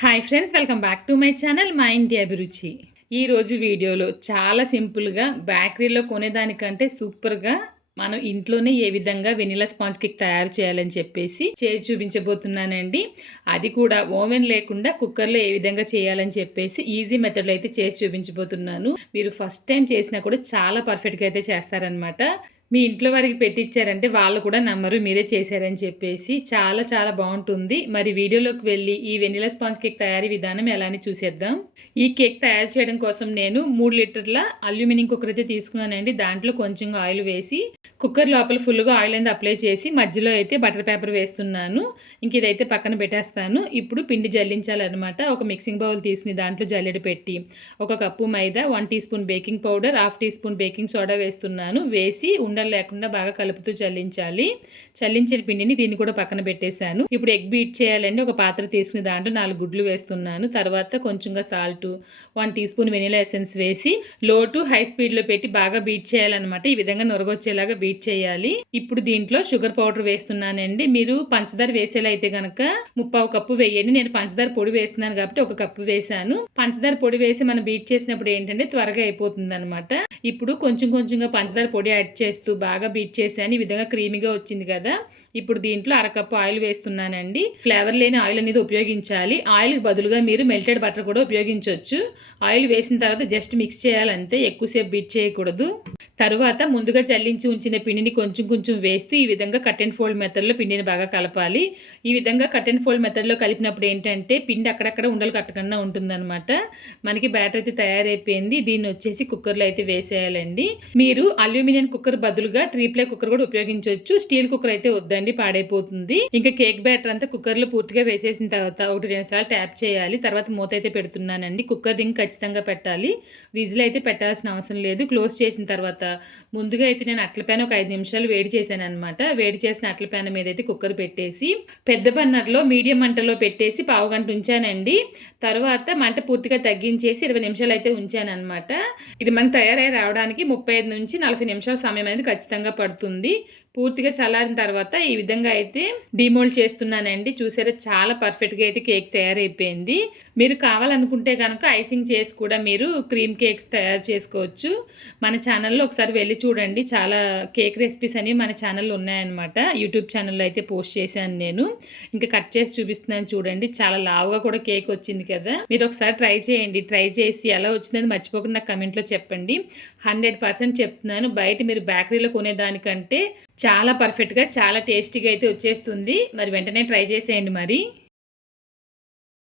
Hi friends, welcome back to my channel మా ఇంటి అభిరుచి. ఈరోజు వీడియోలో చాలా సింపుల్గా బేకరీలో కొనేదానికంటే సూపర్గా మనం ఇంట్లోనే ఏ విధంగా వెనిలా స్పాంజ్ కేక్ తయారు చేయాలని చెప్పేసి చేసి చూపించబోతున్నానండి. అది కూడా ఓవెన్ లేకుండా కుక్కర్లో ఏ విధంగా చేయాలని చెప్పేసి ఈజీ మెథడ్లో అయితే చేసి చూపించబోతున్నాను. మీరు ఫస్ట్ టైం చేసినా కూడా చాలా పర్ఫెక్ట్గా అయితే చేస్తారనమాట. మీ ఇంట్లో వారికి పెట్టించారంటే వాళ్ళు కూడా నమ్మరు మీరే చేశారని చెప్పేసి. చాలా చాలా బాగుంటుంది. మరి వీడియోలోకి వెళ్ళి ఈ వెనిలా స్పాంజ్ కేక్ తయారీ విధానం ఎలా అని చూసేద్దాం. ఈ కేక్ తయారు చేయడం కోసం నేను 3 లీటర్ల అల్యూమినియం కుక్కర్ అయితే తీసుకున్నానండి. దాంట్లో కొంచెం ఆయిల్ వేసి కుక్కర్ లోపల ఫుల్గా ఆయిల్ అనేది అప్లై చేసి మధ్యలో అయితే బటర్ పేపర్ వేస్తున్నాను. ఇంక ఇదైతే పక్కన పెట్టేస్తాను. ఇప్పుడు పిండి జల్లించాలన్నమాట. ఒక మిక్సింగ్ బౌల్ తీసుకుని దాంట్లో జల్లెడ పెట్టి 1 cup maida, 1 teaspoon baking powder, 1/2 teaspoon baking soda వేస్తున్నాను. వేసి ఉండలు లేకుండా బాగా కలుపుతూ చల్లించాలి. చల్లించిన పిండిని దీన్ని కూడా పక్కన పెట్టేశాను. ఇప్పుడు ఎగ్ బీట్ చేయాలండి. ఒక పాత్ర తీసుకుని దాంట్లో 4 గుడ్లు వేస్తున్నాను. తర్వాత కొంచెంగా salt, 1 teaspoon vanilla essence వేసి లో టు హై స్పీడ్లో పెట్టి బాగా బీట్ చేయాలన్నమాట. ఈ విధంగా నొరగొచ్చేలాగా బీట్ చేయాలి. ఇప్పుడు దీంట్లో షుగర్ పౌడర్ వేస్తున్నానండి. మీరు పంచదార వేసేలా అయితే గనక 3/4 కప్పు వేయండి. నేను పంచదార పొడి వేస్తున్నాను కాబట్టి 1 కప్పు వేసాను. పంచదార పొడి వేసి మనం బీట్ చేసినప్పుడు ఏంటంటే త్వరగా అయిపోతుంది అనమాట. ఇప్పుడు కొంచెంగా పంచదార పొడి యాడ్ చేస్తూ బాగా బీట్ చేశాను. ఈ విధంగా క్రీమీగా వచ్చింది కదా. ఇప్పుడు దీంట్లో 1/2 కప్పు ఆయిల్ వేస్తున్నానండి. ఫ్లేవర్ లేని ఆయిల్ అనేది ఉపయోగించాలి. ఆయిల్కి బదులుగా మీరు మెల్టెడ్ బటర్ కూడా ఉపయోగించవచ్చు. ఆయిల్ వేసిన తర్వాత జస్ట్ మిక్స్ చేయాలంతే, ఎక్కువసేపు బీట్ చేయకూడదు. తరువాత ముందుగా చల్లించి ఉంచిన పిండిని కొంచెం వేస్తూ ఈ విధంగా కట్ అండ్ ఫోల్డ్ మెథడ్లో పిండిని బాగా కలపాలి. ఈ విధంగా కట్ అండ్ ఫోల్డ్ మెథడ్లో కలిపినప్పుడు ఏంటంటే పిండి అక్కడక్కడ ఉండలు కట్టకుండా ఉంటుందన్నమాట. మనకి బ్యాటర్ అయితే తయారైపోయింది. దీన్ని వచ్చేసి కుక్కర్లో అయితే వేసేయాలండి. మీరు అల్యూమినియం కుక్కర్ బదులుగా ట్రీప్లే కుక్కర్ కూడా ఉపయోగించవచ్చు. స్టీల్ కుక్కర్ అయితే వద్దండి, పాడైపోతుంది. ఇంకా కేక్ బ్యాటర్ అంతా కుక్కర్లో పూర్తిగా వేసేసిన తర్వాత 1-2 సార్లు ట్యాప్ చేయాలి. తర్వాత మూత అయితే పెడుతున్నానండి. కుక్కర్ రింగ్ ఖచ్చితంగా పెట్టాలి. విజిల్ అయితే పెట్టాల్సిన అవసరం లేదు. క్లోజ్ చేసిన తర్వాత ముందుగా అయితే నేను అట్ల ప్యాన్ ఒక 5 నిమిషాలు వేడి చేశాను అనమాట. వేడి చేసిన అట్ల ప్యాన్ మీద అయితే కుక్కర్ పెట్టేసి పెద్ద బర్నర్లో మీడియం మంటలో పెట్టేసి 1/2 గంట ఉంచానండి. తర్వాత మంట పూర్తిగా తగ్గించేసి 20 నిమిషాలు అయితే ఉంచాను అనమాట. ఇది మనకు తయారై రావడానికి 35 నుంచి 40 నిమిషాల సమయం అనేది ఖచ్చితంగా పడుతుంది. పూర్తిగా చల్లారిన తర్వాత ఈ విధంగా అయితే డిమోల్డ్ చేస్తున్నానండి. చూసారా, చాలా పర్ఫెక్ట్గా అయితే కేక్ తయారైపోయింది. మీరు కావాలనుకుంటే కనుక ఐసింగ్ చేసి కూడా మీరు క్రీమ్ కేక్స్ తయారు చేసుకోవచ్చు. మన ఛానల్లో ఒకసారి వెళ్ళి చూడండి. చాలా కేక్ రెసిపీస్ అనేవి మన ఛానల్లో ఉన్నాయన్నమాట. యూట్యూబ్ ఛానల్లో అయితే పోస్ట్ చేశాను నేను. ఇంకా కట్ చేసి చూపిస్తున్నాను చూడండి. చాలా లావుగా కూడా కేక్ వచ్చింది కదా. మీరు ఒకసారి ట్రై చేయండి. ట్రై చేసి ఎలా వచ్చిందని మర్చిపోకుండా నాకు కమెంట్లో చెప్పండి. 100% చెప్తున్నాను. బయట మీరు బేకరీలో కొనేదానికంటే చాలా పర్ఫెక్ట్గా చాలా టేస్టీగా అయితే వచ్చేస్తుంది. మరి వెంటనే ట్రై చేసేయండి మరి.